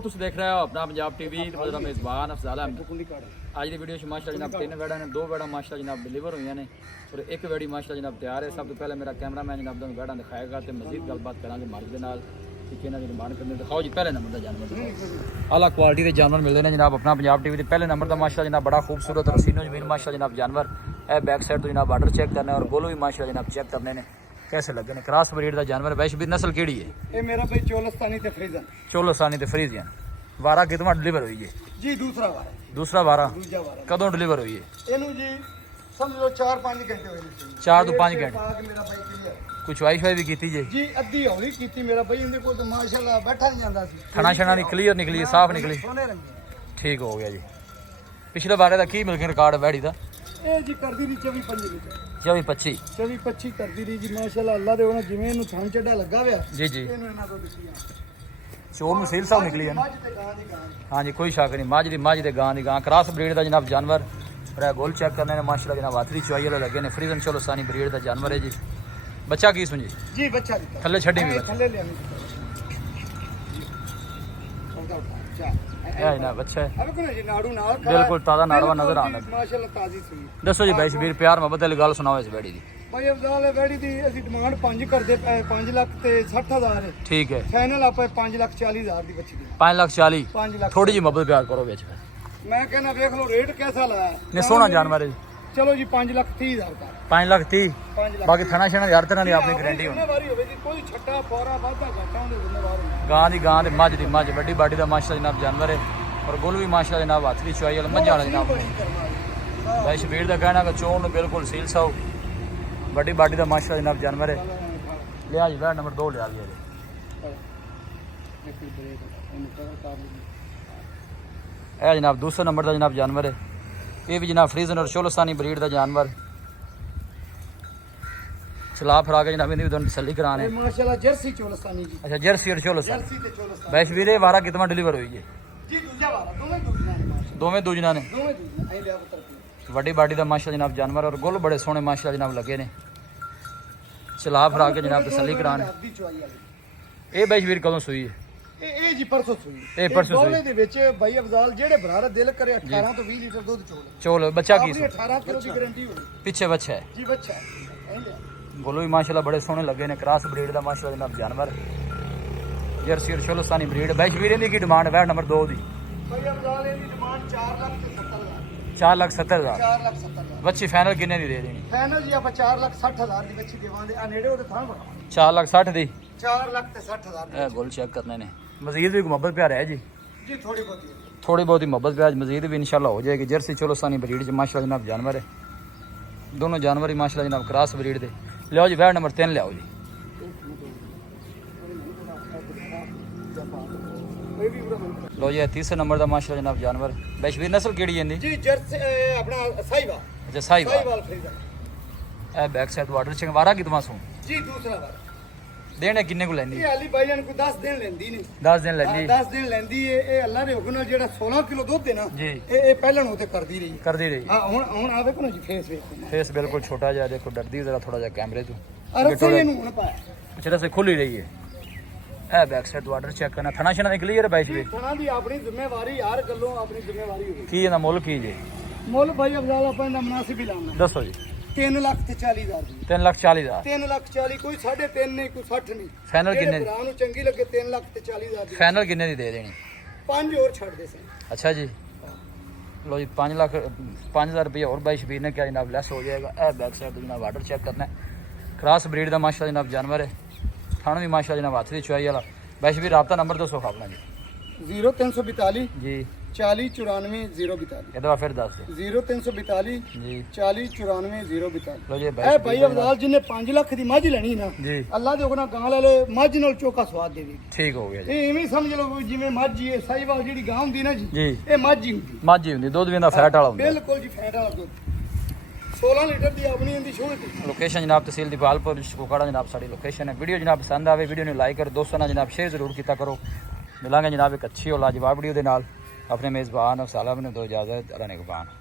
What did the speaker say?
ਤੁਸੀਂ ਦੇਖ ਰਹੇ ਹੋ ਆਪਣਾ ਪੰਜਾਬ ਟੀਵੀ ਤੇ ਮੇਰਾ ਮੇਜ਼ਬਾਨ ਅਫਜ਼ਾਲ ਅਹਿਮਦ। ਅੱਜ ਦੀ ਵੀਡੀਓ 'ਚ ਮਾਸ਼ਾਅੱਲਾ ਜਨਾਬ 3 ਵੈੜਾਂ ਨੇ, 2 ਵੈੜਾਂ ਮਾਸ਼ਾਅੱਲਾ ਜਨਾਬ ਡਿਲੀਵਰ ਹੋਈਆਂ ਨੇ ਔਰ ਇੱਕ ਵੈੜੀ ਮਾਸ਼ਾਅੱਲਾ ਜਨਾਬ ਤਿਆਰ ਹੈ। ਸਭ ਤੋਂ ਪਹਿਲੇ ਮੇਰਾ ਕੈਮਰਾਮੈਨ ਜਨਾਬ ਤੁਹਾਨੂੰ ਵੈੜਾਂ ਦਿਖਾਏਗਾ ਤੇ ਮਜ਼ੀਦ ਗੱਲਬਾਤ ਕਰਾਂਗੇ ਮਾलिक ਦੇ ਨਾਲ ਕਿ ਇਹਨਾਂ ਦੀ ਡਿਮਾਂਡ ਕਰਨੀ। ਦਿਖਾਓ ਜੀ ਪਹਿਲੇ ਨੰਬਰ ਦਾ ਜਾਨਵਰ, ਆਲਾ ਕੁਆਲਿਟੀ ਦੇ ਜਾਨਵਰ ਮਿਲਦੇ ਨੇ ਜਨਾਬ ਆਪਣਾ ਪੰਜਾਬ ਟੀਵੀ ਤੇ ਪਹਿਲੇ ਨੰਬਰ ਦਾ ਮਾਸ਼ਾਅੱਲਾ ਜਨਾਬ ਬੜਾ ਖੂਬਸੂਰਤ ਰਸੀਨੋ ਜ਼ਮੀਨ माशाल्लाह जनाब जानवर। ए बैक साइड तो जनाब बॉर्डर चेक करना है और गोलो भी माशाल्लाह जनाब चेक करने ने कैसे लगे ने। क्रॉस ब्रीड का जानवर वैश भी नस्ल केड़ी है? ये मेरा भाई चोलस्तानी ते फ्रीजन। चोलस्तानी ते फ्रीजन। वारा कितना डिलीवर हुई है जी? दूसरा वारा। दूसरा वारा दूजा वारा कदों डिलीवर हुई है? एनु जी समझ लो 4-5 घंटे होए। 4 तो 5 घंटे। मेरा भाई क्लियर कुछ वाई फाई भी की जी? जी अद्धी होली कीती मेरा भाई इंदे कोल तो माशाल्लाह बैठा नहीं जांदा सी। खाना छना नहीं क्लियर निकली है, साफ निकली, सोने रंग ठीक हो गया जी। पिछले बारे का की मिल गया रिकॉर्ड बैड़ी दा? ए जी करदी रही 24-25 लीटर। 24-25 24-25 करदी रही जी माशाल्लाह। अल्लाह दे ओना जिवें इनु थान चढ़ा लगा होया जी जी। इनु इना तो दिसिया चोर में सील साफ निकली है ना? मज ते गां दी गां। हाँ जी कोई शक नहीं, माज दी गां दी गां। क्रॉस ब्रीड का जनाब जानवर और गोल चेक करने ने माशाल्लाह जनाब आखिरी चुआई वाले लगे ने। फ्रीजन चोलस्तानी ब्रीड का जानवर है जी। बच्चा की सुन जी बच्चा दिता थल्ले छड्डी भी थल्ले ले आनी है ना बच्चा है अब कोने जी नाड़ू नाल बिल्कुल ताजा नाड़वा नजर आ रहा है। माशाल्लाह ताजी सी। दसो जी भाई शबीर प्यार मोहब्बत वाली गल सुनाओ इस बैड़ी दी। भाई अफजाल बैड़ी दी ਅਸੀਂ ਡਿਮਾਂਡ 5 ਕਰਦੇ 5 ਲੱਖ ਤੇ 60000 ਹੈ। ठीक है ਫਾਈਨਲ ਆਪਾਂ 5,40,000 ਦੀ ਬੱਚੀ ਦੀ 5,40,000 5 ਲੱਖ थोड़ी जी मोहब्बत प्यार करो बेच ਮੈਂ ਕਹਿੰਦਾ ਵੇਖ ਲਓ ਰੇਟ ਕਿਹਦਾ ਲਾਇਆ ने सोना जानवर है जी। ਚਲੋ ਜੀ 5,30,000 ਦਾ 5,30,000 5 ਲੱਖ बाकी थाना छना हर तरह की अपनी गारंटी होनी। ਜ਼ਿੰਮੇਵਾਰੀ ਹੋਵੇ ਜੀ ਕੋਈ ਛੱਟਾ ਫੋਰਾ ਵਾਧਾ ਘਾਟਾ ਉਹਦੇ ਜ਼ਿੰਮੇਵਾਰ ਹੋਣਾ। गां दी गां ते मज दी मज बड़ी बाडी दा माशाल्लाह जनाब जानवर है और गोल भी माशाल्लाह जनाब हाथ दी चुआई वाला मज वाला जनाब। भाई शबीर दा कहना कि चोन बिल्कुल सील साओ बड़ी बाडी दा माशाल्लाह जनाब जानवर है। लिया जी बैड नंबर 2 लिया जी। ए जनाब दूसरे नंबर का जनाब जानवर है। ये भी जनाब फ्रीजन और चोलस्तानी ब्रीड का जानवर। चला फरा के जनाब इन्हें भी तसल्ली कराने। माशाल्लाह जर्सी चोलस्तानी जी। अच्छा जर्सी और चोलस्तानी। जर्सी ते चोलस्तानी। वैश वीरे वारा कितना डिलीवर हुई है? जी दूजा वाला दोवें दूजना ने। दोवें दूजना ने दोवें दूजना आई लिया पुत्र। वड्डी बाडी दा माशाल्लाह जनाब जानवर और गुल बड़े सोहने माशाल्लाह जनाब लगे ने। चला फरा के जनाब तसल्ली कराने। ए वैश वीर कदों सुई है? ਇਹ ਜੀ ਪਰਸੋਂ ਸੂਈ। ਇਹ ਪਰਸੋਂ ਸੂਈ। ਦੋਲੇ ਦੇ ਵਿੱਚ ਬਾਈ ਅਫਜ਼ਾਲ ਜਿਹੜੇ ਭਰਾ ਦਿਲ ਕਰੇ 18 ਤੋਂ 20 ਲੀਟਰ ਦੁੱਧ ਚੋਲੇ। चोल बच्चा की ਆਪਣੀ 18 ਕਿਲੋ ਦੀ ਗਾਰੰਟੀ ਹੋਵੇ। पीछे बच्चा है ਜੀ ਬੱਚਾ ਕਹਿੰਦੇ गोलू भी माशाल्लाह बड़े सोहने लगे ने। क्रॉस ब्रीड का माशाल्लाह जनाब जानवर। जर्सी और चोलस्तानी ब्रीड। वैश वीर की डिमांड वैट नंबर 2 दी? ਬਾਈ ਅਫਜ਼ਾਲ ਇਹਦੀ ਡਿਮਾਂਡ 4,70,000। 4,70,000। 4,70,000 बच्ची फाइनल किन्ने दी दे देनी? ਫਾਈਨਲ ਜੀ ਆਪਾਂ 4,60,000 ਦੀ ਬੱਚੀ ਦੇਵਾਂਗੇ। ਆ ਨੇੜੇ ਉਹਦੇ ਥਾਂ ਬਣਾ 4,60,000 दी। 4,60,000 ए गोल चेक करने ने। मजीद भी मोहब्बत प्यार है जी? ਜੀ ਥੋੜੀ ਬਹੁਤੀ थोड़ी बहुत ही मोहब्बत प्याज मजीद भी इंशाल्लाह हो जाएगी। जर्सी चोलस्तानी ब्रीड च माशाल्लाह जनाब जानवर है। दोनों जानवर ही माशाल्लाह जनाब क्रॉस ब्रीड दे। लियाओ जी वैट नंबर 3 लियाओ जी। लो जी तीसरे नंबर का माशाल्लाह जनाब जानवर। वैशवीर नस्ल केड़ी है? ਜੀ ਜਰसी ਆਪਣਾ ਸਾਈਵਾਲ। अच्छा साहिवाल। ਸਾਈਵਾਲ ਫਰੀਜ਼ਰ। ए बैक साइड वाटर चंगवारा कितना सो ਜੀ ਦੂਸਰਾ ਵਾਰ देने किन्ने को लेनी? ਇਹ ਅਲੀ ਭਾਈ ਜਾਨ ਕੋਈ 10 ਦਿਨ ਲੈਂਦੀ ਨਹੀਂ। 10 दिन लगी 10 ਦਿਨ ਲੈਂਦੀ ਇਹ ਅੱਲਾ ਦੇ ਹੁਕਮ ਨਾਲ ਜਿਹੜਾ 16 ਕਿਲੋ ਦੁੱਧ ਹੈ ਨਾ जी ਇਹ ਪਹਿਲਾਂ ਨੂੰ ਤੇ ਕਰਦੀ ਰਹੀ। कर दी रही। ਹਾਂ ਹੁਣ ਆਵੇ ਕੋ ਨਾ ਜੀ ਫੇਸ ਵੇਖੋ। फेस बिल्कुल छोटा जा देखो डरदी जरा थोड़ा जा कैमरे तो ਅਰੇ ਸੇ ਇਹਨੂੰ ਹੁਣ ਪਾਇਆ। पिछले से खुली रही है। ए बैक साइड वाटर चेक करना थाना शना क्लियर है वैशवीर ਥਣਾ ਦੀ ਆਪਣੀ ਜ਼ਿੰਮੇਵਾਰੀ ਯਾਰ ਗੱਲੋਂ ਆਪਣੀ ਜ਼ਿੰਮੇਵਾਰੀ ਹੋਵੇ। की ना मुल की जी? ਮੁੱਲ ਭਾਈ ਅਫਜ਼ਾਲ ਆਪਾਂ ਦਾ ਮੁਨਾਸਿਬ ਹੀ ਲਾਉਣਾ। दसो जी। 3,40,000 ਦੀ। 3,40,000 3,40,000 ਕੋਈ 3.5 ਨਹੀਂ ਕੋਈ 60 ਨਹੀਂ। फाइनल किन्ने ਭਰਾ ਨੂੰ ਚੰਗੀ ਲੱਗੇ 3,40,000 ਦੀ। फाइनल किन्ने दी दे देनी? 5 ਹੋਰ ਛੱਡ ਦੇ ਸਨ। अच्छा जी लो जी 5 लाख 5,000 रुपये और भाई शबीर ने क्या जनाब लेस हो जाएगा। ए बैक साइड जनाब वाटर चेक करना है। क्रॉस ब्रीड का माशा जनाब जानवर है। थाना भी माशा जनाब हाथ की चुआई वाला। भाई शबीर रबता नंबर दसो अपना जी। 0342 जी 40 94 042। ये दफा फिर दस दे 0342 जी। 40 94 042। लो जी ਇਹ ਭਾਈ ਅਫਜ਼ਾਲ ਜਿਹਨੇ 5 ਲੱਖ ਦੀ ਮੱਝ ਲੈਣੀ ਨਾ जी ਅੱਲਾ ਦੇ ਹੁਕਮ ਗਾਂ ਲੈ ਲੋ ਮੱਝ ਨਾਲ ਚੋਕਾ ਸਵਾਦ ਦੇਵੇ। ठीक हो गया जी। ਇਹ ਐਵੇਂ ਸਮਝ ਲਓ ਵੀ ਜਿਵੇਂ ਮੱਝ ਹੀ ਹੈ ਸਾਈਵਾਲ ਜਿਹੜੀ ਗਾਂ ਹੁੰਦੀ ਨਾ ਜੀ जी ਇਹ ਮੱਝ ਹੀ ਹੁੰਦੀ माझी होंगी दुध भी फैट वाला होंगे। ਬਿਲਕੁਲ ਜੀ ਫੈਟ ਵਾਲਾ ਦੁੱਧ 16 ਲੀਟਰ ਦੀ ਆਪਣੀ ਹੁੰਦੀ ਛੋਟੀ। लोकेशन जनाब तहसील दीपालपुर कोकाड़ा जनाब साड़ी लोकेशन है। वीडियो जनाब पसंद आवे वीडियो ने लाइक करो दोस्तों ना जनाब शेयर जरूर किया करो। मिलांगे जनाब एक अच्छी और लाजवाब वीडियो के नाल। अपने मेज़बान अफसाल अहमद ने दो इजाज़त। अल्लाह निगहबान।